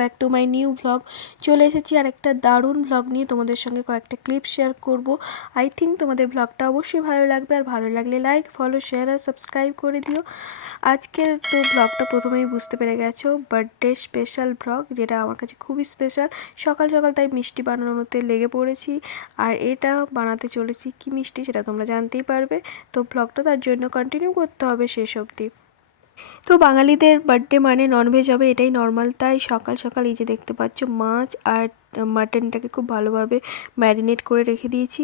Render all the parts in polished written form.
Back to my new blog. চলে এসেছি আর একটা দারুণ ব্লগ নিয়ে, তোমাদের সঙ্গে কয়েকটা ক্লিপ শেয়ার করব। আই থিঙ্ক তোমাদের ব্লগটা অবশ্যই ভালো লাগবে, আর ভালো লাগলে লাইক, ফলো, শেয়ার আর সাবস্ক্রাইব করে দিও। আজকের তো ব্লগটা প্রথমেই বুঝতে পেরে গেছো, বার্থডে স্পেশাল ব্লগ, যেটা আমার কাছে খুবই স্পেশাল। সকাল সকাল তাই মিষ্টি বানানোতে লেগে পড়েছি, আর এটা বানাতে চলেছি কি মিষ্টি সেটা তোমরা জানতেই পারবে। তো ব্লগটা তার জন্য কন্টিনিউ করতে হবে শেষ অবধি। তো বাঙালিদের বার্থডে মানে ননভেজ হবে, এটাই নর্মাল। তাই সকাল সকাল এই যে দেখতে পাচ্ছ, মাছ আর মাটনটাকে খুব ভালোভাবে ম্যারিনেট করে রেখে দিয়েছি।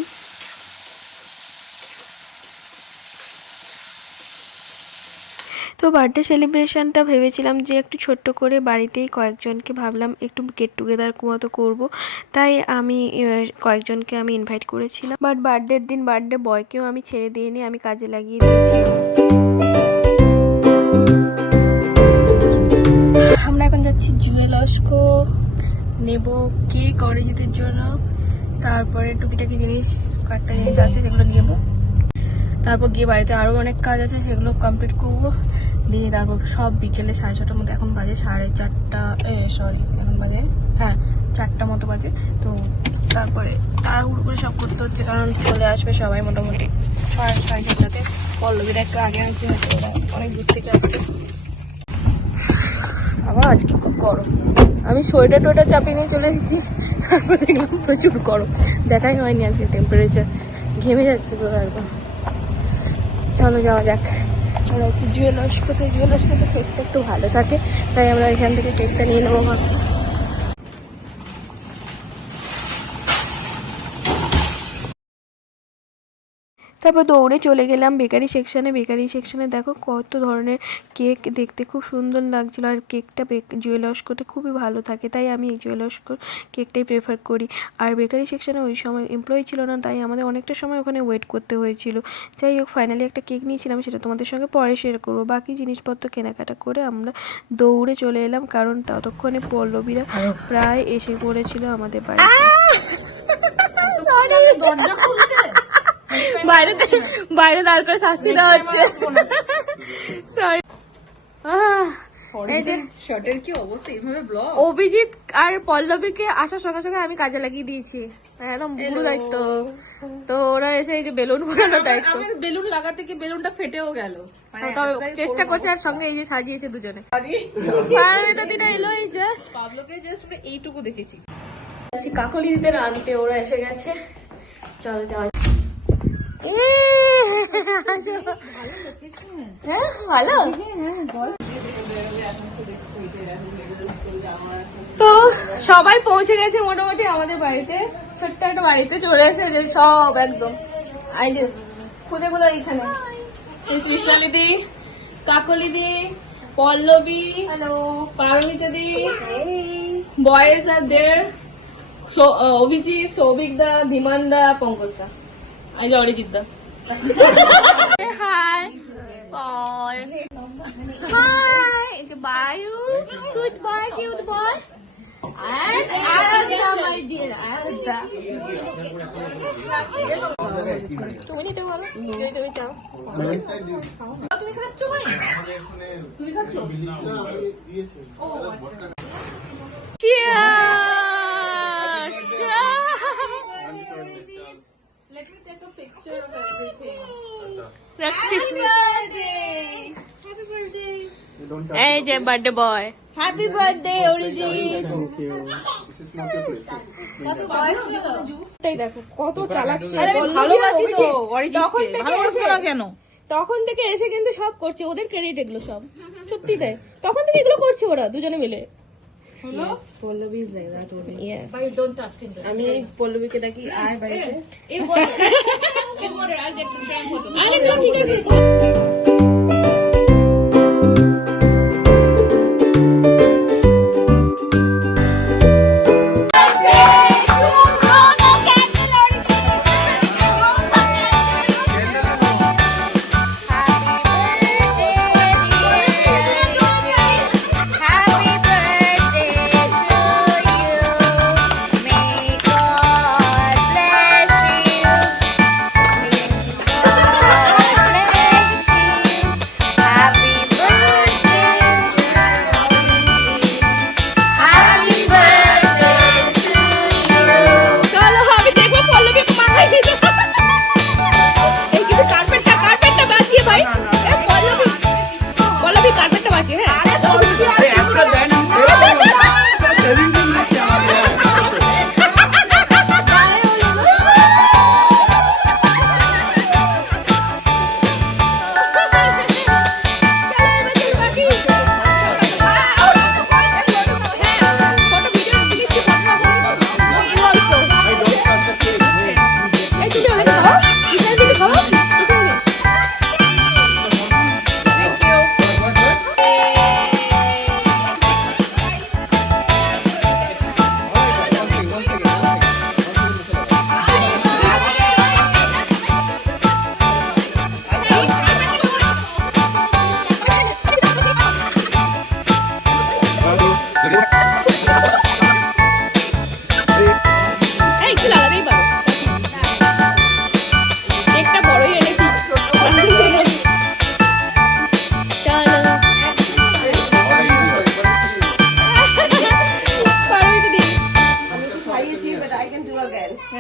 তো বার্থডে সেলিব্রেশনটা ভেবেছিলাম যে একটু ছোট্ট করে বাড়িতেই কয়েকজনকে ভাবলাম একটু গেট টুগেদার মতো করব, তাই আমি কয়েকজনকে আমি ইনভাইট করেছিলাম। বাট বার্থডের দিন বার্থডে বয়কেও আমি ছেড়ে দিয়ে নিয়ে আমি কাজে লাগিয়ে দিয়েছিলাম। আমরা এখন যাচ্ছি জুয়েলস্কো নেব কেক অরিজিতের জন্য, তারপরে টুকিটাকি জিনিস কয়েকটা জিনিস আছে সেগুলো নেব, তারপর গিয়ে বাড়িতে আরও অনেক কাজ আছে সেগুলো কমপ্লিট করবো, দিয়ে তারপর সব বিকেলে 6:30টার মধ্যে, এখন বাজে 4:30, এখন বাজে 4টা মতো বাজে। তো তারপরে তাড়াহুড়ো করে সব করতে হচ্ছে, কারণ চলে আসবে সবাই মোটামুটি 4:30তে। পল্লবীরা একটু আগে আসছে, হয়তো ওরা অনেক দূর থেকে আসছে। আবার আজকে খুব গরম, আমি সোয়েটার টোয়েটার চাপিয়ে নিয়ে চলে এসেছি, তারপর দেখলাম প্রচুর গরম, দেখাই হয়নি আজকে টেম্পারেচার, ঘেমে যাচ্ছে তো একদম। চলো যাওয়া যাক। আমরা একটু জুয়েলস্কোতে কেকটা একটু ভালো থাকে, তাই আমরা এখান থেকে কেকটা নিয়ে নেবো ভাবছি। তারপর দৌড়ে চলে গেলাম বেকারি সেকশানে দেখো কত ধরনের কেক, দেখতে খুব সুন্দর লাগছিল, আর কেকটা জুয়েলস্কোতে খুবই ভালো থাকে, তাই আমি এই জুয়েলস্কোর কেকটাই প্রেফার করি। আর বেকারি সেকশানে ওই সময় এমপ্লয়ি ছিল না, তাই আমাদের অনেকটা সময় ওখানে ওয়েট করতে হয়েছিল। যাই হোক, ফাইনালি একটা কেক নিয়েছিলাম, সেটা তোমাদের সঙ্গে পরে শেয়ার করবো। বাকি জিনিসপত্র কেনাকাটা করে আমরা দৌড়ে চলে এলাম, কারণ ততক্ষণে পল্লবীরা প্রায় এসে পড়েছিল আমাদের বাড়িতে। বাইরে দাঁড় করে শাস্তি দেওয়া হচ্ছে। অভিজিৎ আর পল্লবীকে আসার সঙ্গে সঙ্গে আমি কাজে লাগিয়ে দিয়েছি, একদম পুরো দায়িত্ব। তো ওরা এসে এই যে বেলুন ফোটানোর দায়িত্ব, বেলুন লাগাতে গিয়ে বেলুনটা ফেটেও গেল, চেষ্টা করছে, আর সঙ্গে এই যে সাজিয়েছে দুজনে। এলো এই জাস্ট এইটুকু দেখেছি। কাকলি দিতে আনতে ওরা এসে গেছে, চলো যাওয়া। ভালো তো সবাই পৌঁছে গেছে মোটামুটি আমাদের বাড়িতে, ছোট্ট একটা বাড়িতে চলে এসে যে সব একদম এই যে কোথায় কোথায় এইখানে কৃষ্ণালিদি, কাকলিদি, পল্লবী, হ্যালো, পারমিতা দি, বয়েজ আর দের, অভিজিৎ, সৌভিক দা, ধীমান দা, পঙ্কজ দা, এই যে অরিজিৎ দা। হাই বয়, হাই, এই যে বায়ু, sweet boy, cute boy, and Aradha, my dear Aradha. তুমি নিতে বলো, তুমি চাও। তুমি খাচ্ছ ভাই? তুমি খাচ্ছ? ও আচ্ছা। Cheers! Let me take a picture of everything. Happy birthday! Happy birthday! Hey, Jay, birthday boy. Happy birthday, Orijit! দেখো কত চালাচ্ছে, ভালোবাসি তো অরিজিৎকে, ভালোবাসবো না কেন? তখন থেকে এসে কিন্তু সব করছে, ওদের ক্রেডিট এগুলো সব, সত্যি তাই। তখন থেকে এগুলো করছে ওরা দুজনে মিলে। আমি পল্লবীকে ডাকি আয় বাড়িতে, ঠিক আছে।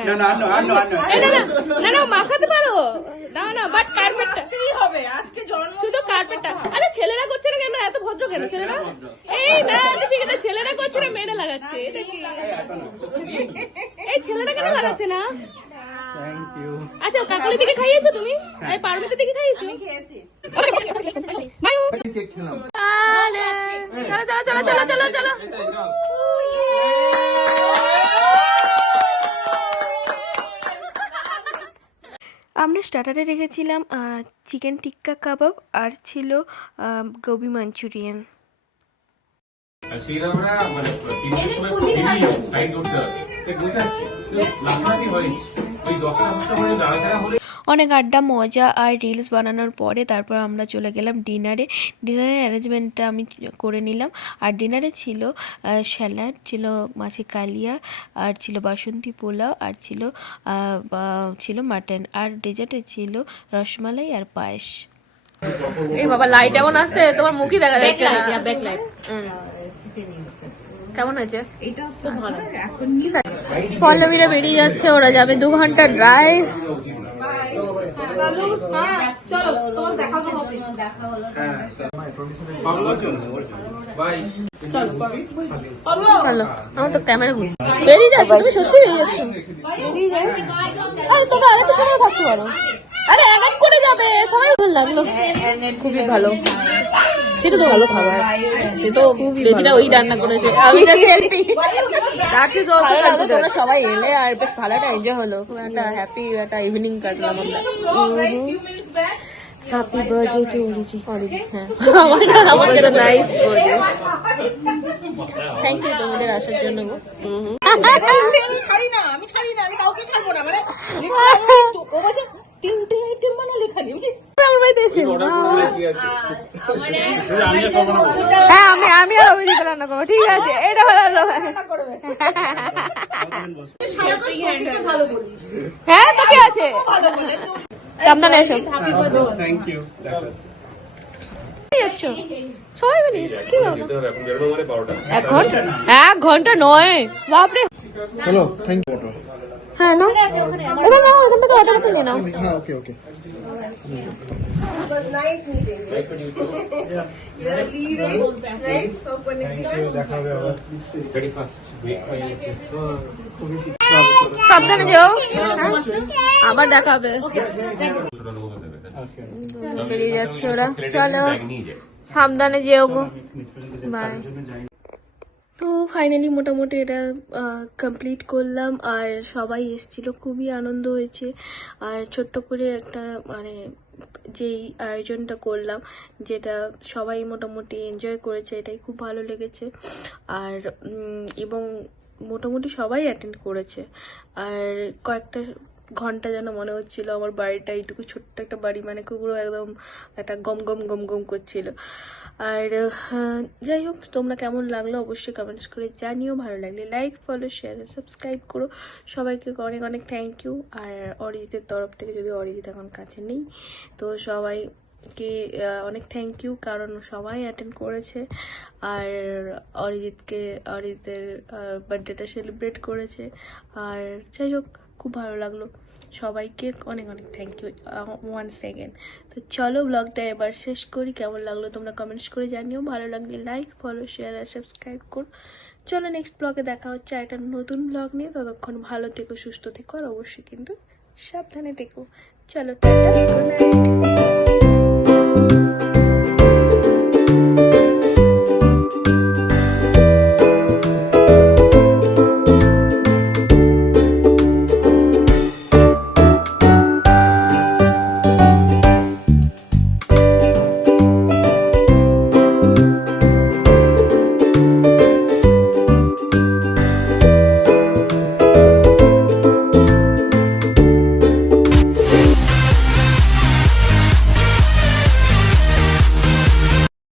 না না আনো আনো আনো না না মাখাতে পারো না না বাট কার্পেটটা হবে আজকে জন্ম শুধু কার্পেটটা আরে ছেলেরা করছে না কেন এত ভদ্র কেন ছেলেরা এই না ঠিক আছে ছেলেরা করছে না মেয়েরা লাগাচ্ছে এটা কি এই ছেলেরা কেন লাগাচ্ছে না থ্যাংক ইউ আচ্ছা কাকলি দিকে খাইয়েছো তুমি এই পারমিতা দিকে খাইয়েছো খেয়েছি মায়ু কেক খেলাম আরে চলো চলো চলো চলো চলো চলো আমরা স্টার্টারে রেখেছিলাম চিকেন টিক্কা কাবাব আর ছিল গোবি মাঞ্চুরিয়ান। আর সেইটা আমরা মানে তিনটের সময় ফাইট করতে হবে তাই বোঝাচ্ছি লাফালাফি হয়েছে ওই 10টা করে নাড়াচাড়া হলে অনেক আড্ডা মজা আর রিলস বানানোর পরে তারপর আমরা চলে গেলাম ডিনারের অ্যারেঞ্জমেন্টটা আমি করে নিলাম। আর ডিনারে ছিল স্যালাড, ছিল মাছি কালিয়া, আর ছিল বাসন্তী পোলাও, আর ছিল মাটন, আর ডেজার্টে ছিল রসমালাই আর পায়েস। এই বাবা লাইট এমন আসছে তোমার মুখই দেখা যাচ্ছে না ব্যাক লাইট কেমন হয়েছে এটা হচ্ছে ভালো এখন পল্লবীরা বেরিয়ে যাচ্ছে ওরা যাবে 2 ঘন্টা ড্রাইভ চলো তোমার দেখা তো হবে বাই চলো আমার তো ক্যামেরা ঘুরে বেরিয়ে যাচ্ছে তুমি সত্যি বেরিয়ে যাচ্ছ আরে তোমরা আরেকটু সময় থাকতে পারো আরে এক করে যাবে সবাই ভালো লাগলো খুবই ভালো সেটা তো ভালো খাবার সে তো বেশিটা ওই রান্না করেছে আমি তো সেলফি রাতে তো তোমরা সবাই এলে আর বেশ ভালো একটা এনজয় হলো খুব একটা হ্যাপি একটা ইভিনিং কাটলাম আমরা হ্যাপি বার্থডে টু অরিজিৎ হ্যাঁ আমার নাইস বার্থডে থ্যাংক ইউ তোমাদের আসার জন্য আমি ছাড়ি না আমি কাউকে ছাড়বো না মানে ও বলছে 3টে আইটেম বানালে খালি বুঝি আমার বাড়িতে এসে হ্যাঁ আমি আর অভিজিৎ রান্না করবো ঠিক আছে এটা ভালো হ্যাঁ তো কি আছে সাবধানে এসো থ্যাংক ইউ যাচ্ছ সবাই মিলে কি বলো এখন বেরোনো মানে 12টা 1 ঘন্টা নয় বাপরে চলো থ্যাংক ইউ হ্যাঁ না ওটা নাও এখান থেকে অর্ডার করে নাও হ্যাঁ ওকে ওকে ভেরি ফাস্ট ব্রেক হয়ে যাচ্ছে সাবধানে যাও আবার দেখা হবে বেরিয়ে যাচ্ছে ওরা চলো সাবধানে যেও গো বাই। তো ফাইনালি মোটামুটি এটা কমপ্লিট করলাম আর সবাই এসেছিল, খুবই আনন্দ হয়েছে। আর ছোট্ট করে একটা মানে যেই আয়োজনটা করলাম যেটা সবাই মোটামুটি এনজয় করেছে, এটাই খুব ভালো লেগেছে। আর এবং মোটামুটি সবাই অ্যাটেন্ড করেছে। আর কয়েকটা ঘন্টা যেন মনে হচ্ছিল আমার বাড়িটা এইটুকু ছোট্ট একটা বাড়ি, মানে পুরো একদম একটা গম গম গম গম করছিল। আর যাই হোক, তোমরা কেমন লাগলো অবশ্যই কমেন্টস করে জানিও। ভালো লাগলে লাইক, ফলো, শেয়ার, সাবস্ক্রাইব করো। সবাইকে অনেক অনেক থ্যাংক ইউ। আর অরিজিতের তরফ থেকে, যদি অরিজিৎ এখন কাছে নেই, তো সবাইকে অনেক থ্যাংক ইউ, কারণ সবাই অ্যাটেন্ড করেছে। আর অরিজিতের বার্থডেটা সেলিব্রেট করেছে। আর যাই হোক, খুব ভালো লাগলো। সবাইকে অনেক অনেক থ্যাংক ইউ ওয়ান সেকেন্ড। তো চলো ব্লগটা এবার শেষ করি। কেমন লাগলো তোমরা কমেন্টস করে জানিও। ভালো লাগলে লাইক, ফলো, শেয়ার আর সাবস্ক্রাইব করো। চলো নেক্সট ব্লগে দেখা হচ্ছে একটা নতুন ব্লগ নিয়ে। ততক্ষণ ভালো থেকো, সুস্থ থেকো, আর অবশ্যই কিন্তু সাবধানে থেকো। চলো টাটা, গুড নাইট।